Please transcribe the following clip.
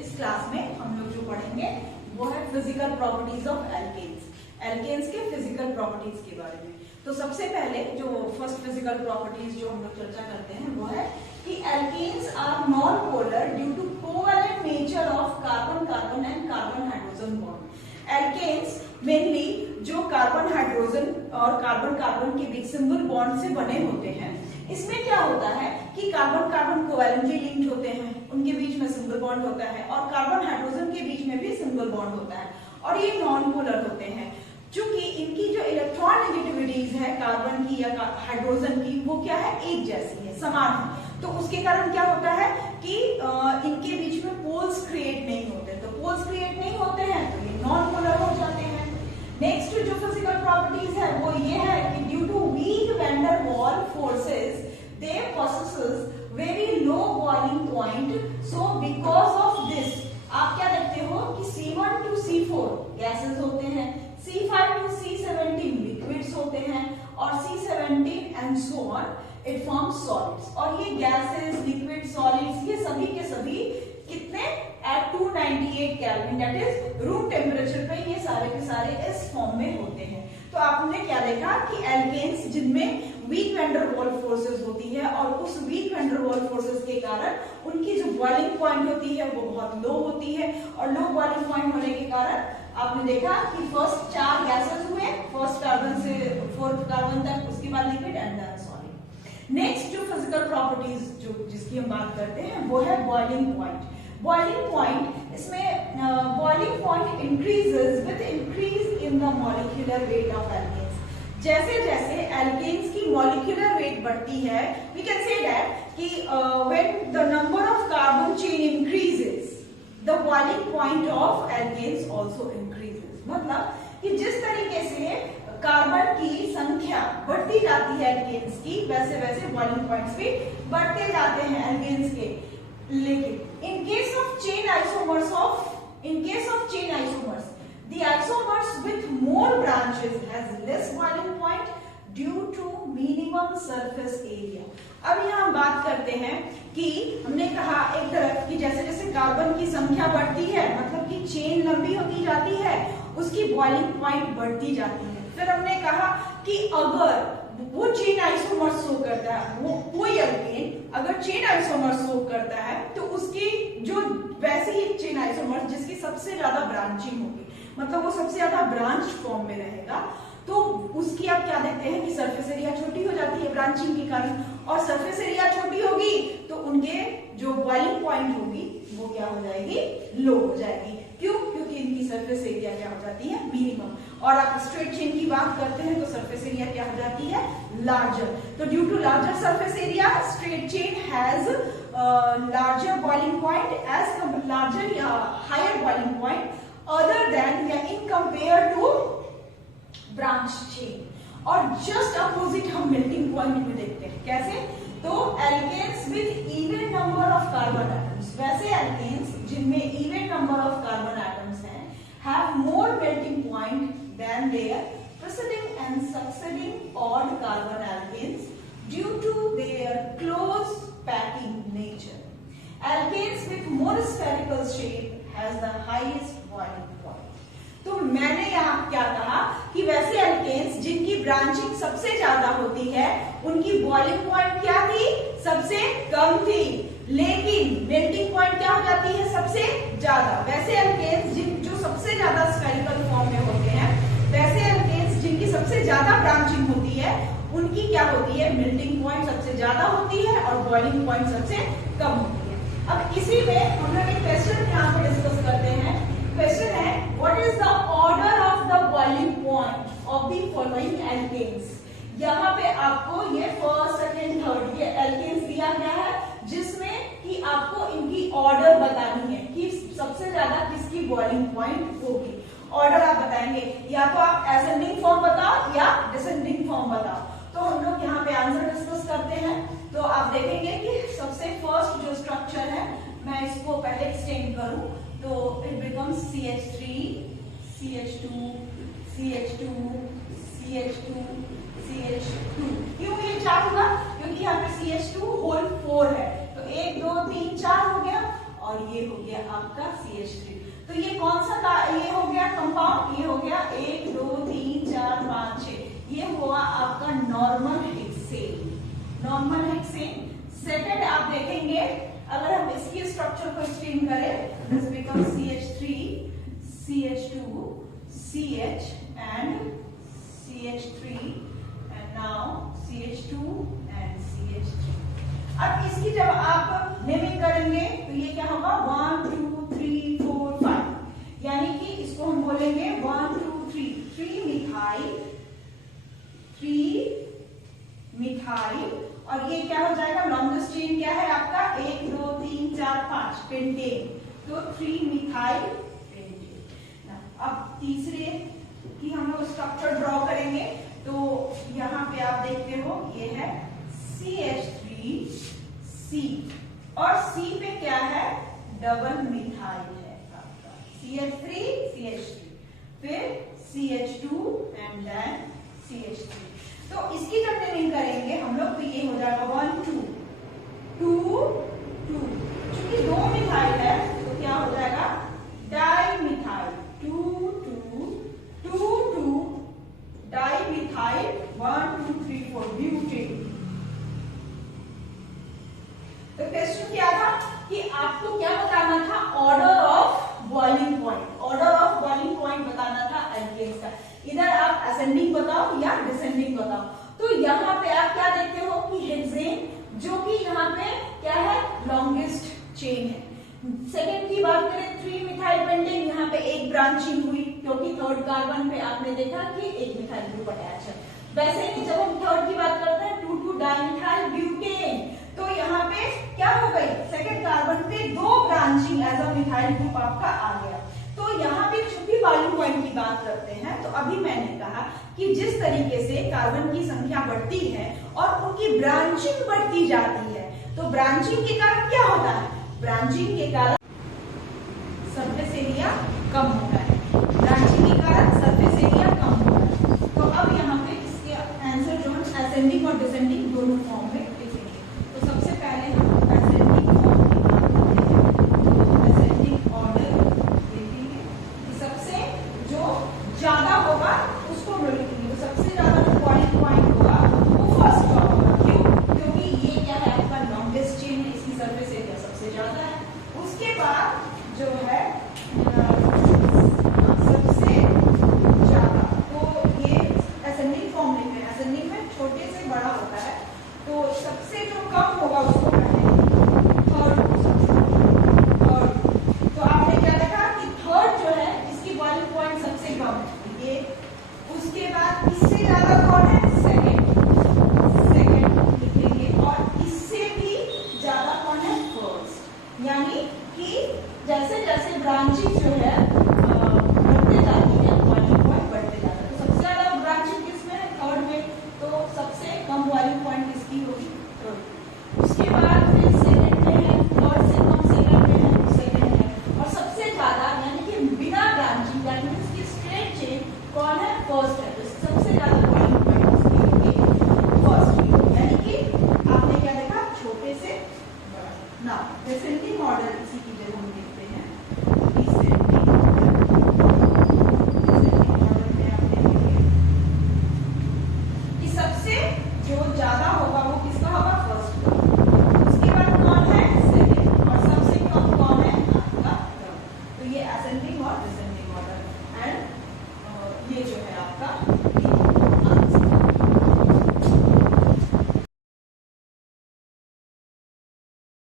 इस क्लास में हम लोग जो पढ़ेंगे वो है physical properties of alkanes, alkanes के फिजिकल प्रॉपर्टीज के बारे में। तो सबसे पहले जो फर्स्ट फिजिकल प्रॉपर्टीज जो हम लोग चर्चा करते हैं वो है कि alkanes are non polar due to covalent nature of carbon carbon and carbon hydrogen bond. Alkanes mainly जो कार्बन हाइड्रोजन और कार्बन कार्बन के बीच सिंगल बॉन्ड से बने होते हैं। इसमें क्या होता है कि कार्बन कार्बन कोवैलेंटली लिंक्ड होते हैं, उनके बीच में सिंगल बॉन्ड होता है, और कार्बन हाइड्रोजन के बीच में भी सिंगल बॉन्ड होता है, और ये नॉन पोलर होते हैं। चूंकि इनकी जो इलेक्ट्रॉन नेगेटिविटीज है कार्बन की या हाइड्रोजन की, वो क्या है, एक जैसी है, समान है। तो उसके कारण क्या होता है कि इनके बीच में पोल्स क्रिएट नहीं होते। तो पोल्स क्रिएट नहीं होते हैं तो ये नॉन पोलर हो जाते हैं। नेक्स्ट जो फिजिकल प्रॉपर्टीज है वो ये है कि due two week van der वाल forces they possesses very low boiling point. So because of this आप क्या देखते हो कि C1 to C4 गैसेस होते हैं, C5 to C17 लिक्विड्स होते हैं, और C17 and so on it forms solids. और ये गैसेस, लिक्विड, सॉलिड्स ये सभी के सभी कितने at 298 kelvin that is room temperature पे ये सारे के सारे इस फॉर्म में होते हैं। तो आपने क्या देखा कि एल्केन्स जिनमें वीक वैन डर वाल फोर्सेस होती है, और उस वीक वैन डर वाल फोर्सेस के कारण उनकी जो बॉइलिंग पॉइंट होती है वो बहुत लो होती है, और लो बॉइलिंग पॉइंट होने के कारण आपने देखा कि फर्स्ट 4 गैसेस हुए, फर्स्ट कार्बन से 4th कार्बन तक, उसके बाद liquid and then solid. Next जो फिजिकल प्रॉपर्टीज जो जिसकी हम बात करते हैं वो है बॉइलिंग पॉइंट। बॉइलिंग पॉइंट, इसमें boiling point increases with increase in the molecular weight of alkanes. जैसे जैसे एल्केन्स की मॉलिक्यूलर वेट बढ़ती है, वी कैन से दैट कि when the number of carbon chain increases the boiling point of alkanes also increases. मतलब कि जिस तरीके से कार्बन की संख्या बढ़ती जाती है एल्केन्स की, वैसे वैसे बॉइलिंग पॉइंट्स भी बढ़ते जाते हैं एल्केन्स के। लेकिन in case of chain isomers the isomers with more branches has less boiling point due to minimum surface area। अब यहाँ हम बात करते हैं कि हमने कहा एक तरफ कि जैसे जैसे कार्बन की संख्या बढ़ती है, मतलब कि चेन लंबी होती जाती है, उसकी बॉइलिंग पॉइंट बढ़ती जाती है। फिर हमने कहा कि अगर वो चेन आइसोमर शो करता है, वो कोई एल्केन अगर चेन आइसोमर शो करता है तो उसकी जो वैसी ही चेन आइसोमर जिसकी सबसे ज्यादा ब्रांचिंग होगी, मतलब वो सबसे ज्यादा ब्रांच फॉर्म में रहेगा, तो उसकी आप क्या देखते हैं कि सरफेस एरिया छोटी हो जाती है ब्रांचिंग के कारण, और सरफेस एरिया छोटी होगी तो उनके जो बॉइलिंग पॉइंट होगी वो क्या हो जाएगी, लो हो जाएगी। क्यों? क्योंकि इनकी सरफेस एरिया क्या हो जाती है, मिनिमम। और आप स्ट्रेट चेन की बात करते हैं तो सरफेस एरिया क्या हो जाती है, लार्जर। तो due to larger surface area straight chain has larger boiling point as larger या higher boiling point other than या in compare to branch chain. और जस्ट अपोजिट हम मेल्टिंग पॉइंट में देखते हैं, कैसे? तो alkanes with even number of carbon atoms, वैसे एल्केन्स जिनमें even number of carbon atoms हैं have more melting point than their preceding and succeeding odd carbon alkanes due to their close packing nature. Alkanes with more spherical shape has the highest boiling point. तो मैंने यहाँ क्या कहा कि वैसे alkanes जिनकी branching सबसे ज्यादा होती है उनकी बॉइलिंग पॉइंट क्या थी, सबसे कम थी, लेकिन मेल्टिंग पॉइंट क्या हो जाती है, सबसे ज्यादा। वैसे एल्केन्स जो सबसे ज्यादा स्फेरिकल फॉर्म में होते हैं, वैसे एल्केन्स जिनकी सबसे ज्यादा ब्रांचिंग होती है, उनकी क्या होती है, मेल्टिंग पॉइंट सबसे ज्यादा होती है और बॉइलिंग पॉइंट सबसे कम होती है। अब इसी में हम लोग एक क्वेश्चन यहाँ पे डिस्कस करते हैं। क्वेश्चन है what is the order of the boiling point of the following alkanes. यहाँ पे आपको ये फर्स्ट, सेकेंड, थर्ड ये एल्केन्स दिया गया है, जिसमें कि आपको इनकी ऑर्डर बतानी है कि सबसे ज्यादा किसकी बॉइलिंग पॉइंट होगी। ऑर्डर आप बताएंगे, या तो आप असेंडिंग फॉर्म बताओ या डिसेंडिंग फॉर्म बताओ। तो हम लोग यहाँ पे आंसर डिस्कस करते हैं। तो आप देखेंगे कि सबसे फर्स्ट जो स्ट्रक्चर है, मैं इसको पहले एक्सटेंड करूं तो it becomes CH3, CH2, CH2, CH2, CH2। क्यों ये 4 हुआ? क्योंकि यहाँ पे CH2 होल 4 है, तो 1 2 3 4 हो गया, और ये हो गया आपका CH3। तो ये कौन सा ये हो गया कंपाउंड, ये हो गया 1 2 3 4 5 6, ये हुआ आपका normal hexane, normal hexane. Second आप देखेंगे अगर हम इसकी स्ट्रक्चर को एक्सटेंड करें, this become CH3 CH2 CH and CH3 and now CH2 and CH3। अब इसकी जब आप नेमिंग करेंगे तो ये क्या होगा 1 2 3 4 5, यानी कि इसको हम बोलेंगे 1 2 3 3 मिथाइल, 3 मिथाइल, और ये क्या हो जाएगा लॉन्गेस्ट चेन क्या है आपका 1 2 3 4 5 पेंटेन, तो 3 मिथाइल पेंटेन। अब तीसरे की हम लोग स्ट्रक्चर ड्रॉ करेंगे, तो यहाँ पे आप देखते हो ये है CH3C, और C पे क्या है डबल मिथाइल है आपका CH3 CH3, फिर CH2 एंड देन CH3। तो इसकी जब नेमिंग करेंगे हम लोग तो ये हो जाएगा 1 2 2 2, चूंकि 2 मिथाइल है तो क्या हो जाएगा di methyl 2 2 2 2 di methyl 1 2 3 4 butane. तो क्वेश्चन क्या था कि आपको क्या बताना था order of boiling point, order of boiling point बताना था एल्केन्स का, इधर आप असेंडिंग बताओ या डिसेंडिंग बताओ। तो यहाँ पे आप क्या देखते हो कि हेक्सेन जो कि यहाँ पे क्या है लॉन्गेस्ट चेन है। सेकेंड की बात करें 3 मिथाइल पेंटेन, यहाँ पे एक ब्रांचिंग हुई क्योंकि थर्ड कार्बन पे आपने देखा कि एक मिथाइल ग्रुप अटैच है। वैसे ही जब हम थर्ड की बात करते हैं 2 2 डाइमिथाइल ब्यूटेन, तो यहाँ पे क्या हो गई सेकेंड कार्बन पे 2 branching as a methyl group आपका आ गया। तो यहाँ पे छुपी बॉइलिंग पॉइंट की बात करते हैं, तो अभी मैंने कहा कि जिस तरीके से कार्बन की संख्या बढ़ती है और उनकी ब्रांचिंग बढ़ती जाती है, तो ब्रांचिंग के कारण क्या होता है, ब्रांचिंग के कारण सरफेस एरिया कम होता है, ब्रांचिंग के कारण सरफेस एरिया कम होता है। तो अब यहाँ पे इसके आंसर जो हम असेंडिंग और डिसेंडिंग दोनों फॉर्म में लिखेंगे। तो सबसे पहले हम असेंडिंग फॉर्म की बात करते हैं, असेंडिंग ऑर्डर लिखेंगे कि सबसे जो ज्यादा होगा उसको हम लिखेंगे, तो सबसे ज्यादा जो बॉइलिंग पॉइंट होगा वो फर्स्ट का होगा। क्यों, क्योंकि ये क्या है आपका लॉन्गेस्ट चेन है, इसकी सरफेस एरिया सबसे ज्यादा है। उसके बाद जो है सबसे ज्यादा, तो ये असेंडिंग फॉर्म लिख रहे हैं, असेंडिंग में छोटे से बड़ा होता है, तो सबसे जो कम होगा उसको थर्ड। तो आपने क्या देखा कि थर्ड जो है इसकी बॉइलिंग पॉइंट सबसे कम है ये। उसके बाद इससे ज्यादा कौन है सेकंड लिखेंगे, और इससे भी ज्यादा कौन है फर्स्ट। यानी कि जैसे जैसे ब्रांचिंग जो है बढ़ते जाती है बॉइलिंग पॉइंट बढ़ते जाता है। तो सबसे ज्यादा ब्रांचिंग किसमें है थर्ड में, तो सबसे कम बॉइलिंग पॉइंट किसकी होगी थर्ड। उसके बाद फिर सेकंड में है, थर्ड से कम सेकंड में है सेकंड है, और सबसे ज्यादा यानी कि बिना ब्रांचिंग यानी इसकी स्ट्रेट चेन कौन है फर्स्ट है। तो सबसे ज्यादा बॉइलिंग पॉइंट इसकी होगी फर्स्ट, यानी कि आपने क्या देखा छोटे से बड़ा। नाउ डिसेंडिंग ऑर्डर इसी की जगह हम देखते हैं, डिसेंडिंग ऑर्डर में आप देखेंगे कि सबसे जो ज्यादा होगा वो किसका होगा फर्स्ट, उसके बाद कौन है सेकंड, और सबसे कम कौन है आपका थर्ड। तो ये असेंडिंग और डिसेंडिंग ऑर्डर, एंड ये जो है आपका